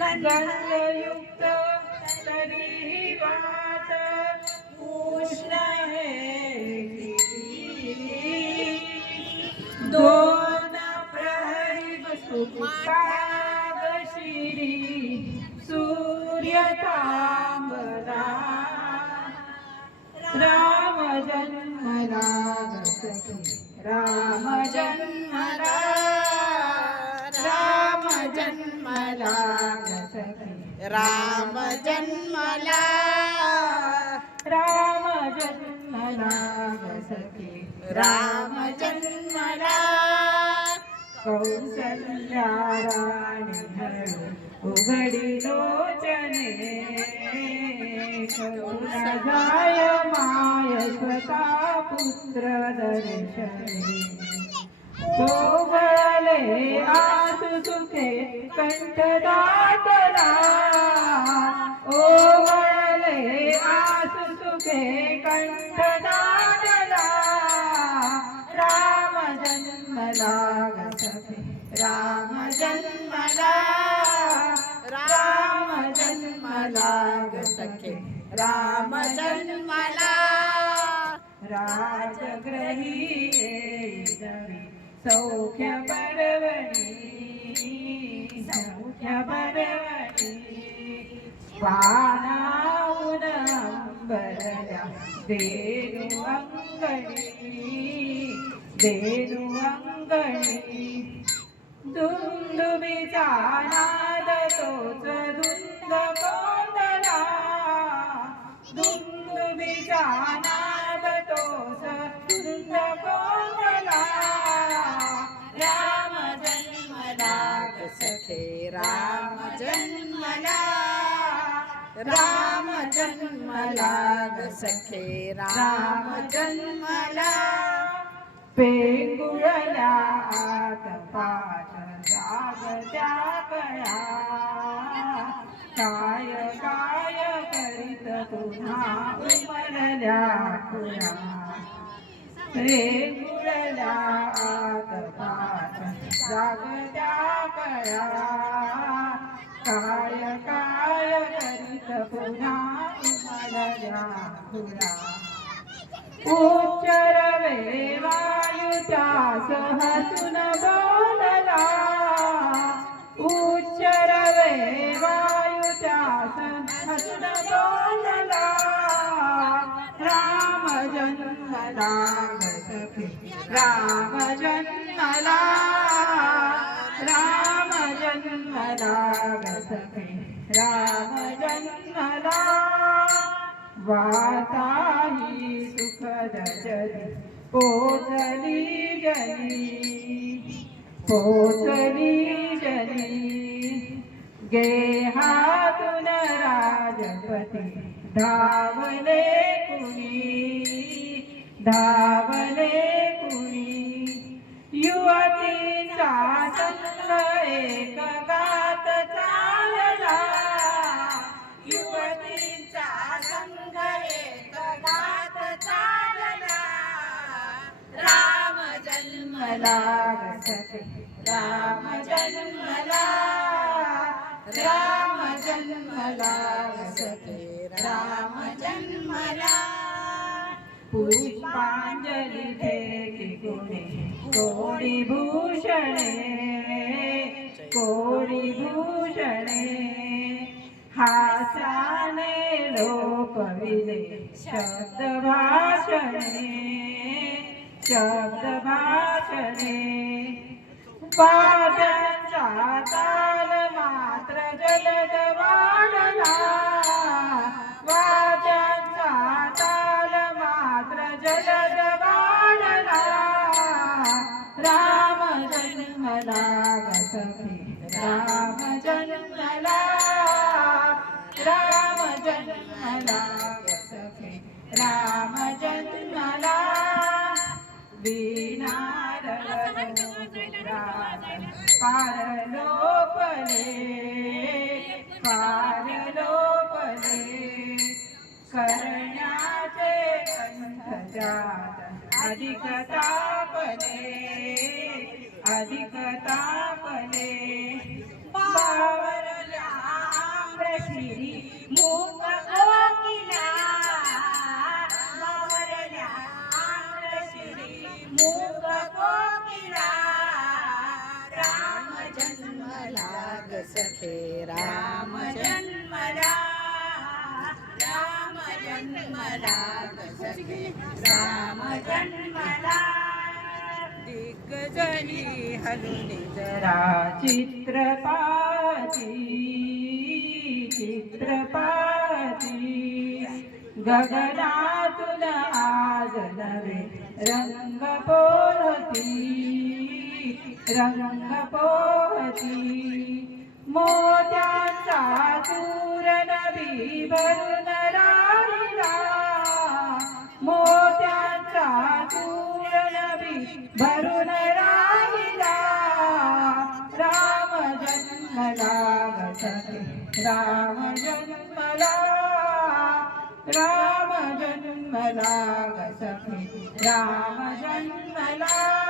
गंधयुक्त तरी वात उष्ण हे दोन प्रहरी सुपाग सूर्यतांबरा सूर्य जन्म राम जन्मला राम जन्म राम जन्म राम जन्मला राम जन्मला सखी राम जन्मला कौसल्या राणी उघडी लोचने कौसलाय माय स्वतः पुत्र दर्शने शोभले आसु सुखे कंठ दाटला ओवळले आसु सुखे कंठ राम जन्मला ग राम जन्मला राम जन्मला ग सखे राम जन्मला। राजग्रही जवी सौख्य परवणी सौख्य परवणी पानाऊन अंबरल्या देनु अंगणी देनु अंगणी। दुंदुबीचा नाद तोच धुंद नाद राम जन्मला सखे राम जन्मला। राम जन्मला सखे राम जन्मला। पेंगुळल्या आत पाठ जागत्या कळा काय काय? पुन्हा उमलल्या खुळा जागत्या काय काय करीत पुन्हा उमलल्या खुळा उच्चरवे वायुच्या सहसुन बोलला. उच्चरवे वा सहसुन बोलला राम जन्मला ग सखी राम जन्मला राम जन्मला ग सखी राम जन्मला वाताही सुखद जली पोचली जली पोचली जली गेहातून राजपती धावले कुणी? धावले कुणी? युवतीचा संग एक गात चालला. युवतीचा संग एक गात चालला. राम जन्मला राम जन्मला राम जन्मला ग सखे राम जन्मला. पुष्पांजली फेकी कोणी कोणी भूषणे कोणी भूषणे. हासाने लोपविले शब्द भाषणे शब्द भाषणे पादांचा ताल मा जलद वाढला वाद्यांचा ताल मात्र जलद वाढला राम जन्मला ग सखी राम जन्मला राम जन्मला ग सखी राम जन्मला विनार पारलोपले पारलोपले करण्याचे कंठ त्यात अधिक तापले अधिक तापले. बावरल्या लाग सखे राम जन्मला राम जन्मला सखे राम जन्मला. दिग्गजनी हलुनी जरा चित्रपाती चित्रपाती. गगनातून आज नवे रंग बोलती रंग पोहती मोत्यांचा चूर नवी भरून राहिला. मोत्यांचा चूर नवी भरून राहिला. राम जन्मला ग राम जन्मला राम जन्मला राम जन्मला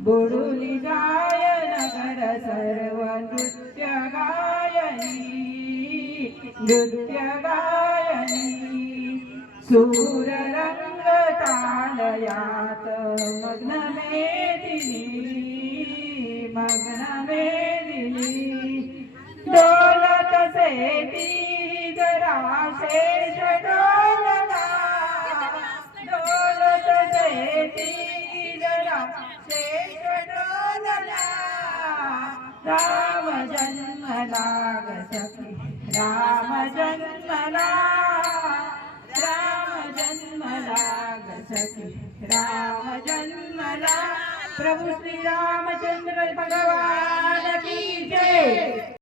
बुडुली गाय नगर सर्व नृत्य गायनी नृत्य गायनी. सूर रंग तालयात मग्न मेदिनी मग्न मेदिनी. डोलत सेती जरा शेष शेष राम जन्मला गसकी राम जन्मला राम जन्मला गसकी राम जन्मला प्रभु श्री रामचंद्र भगवान की जय।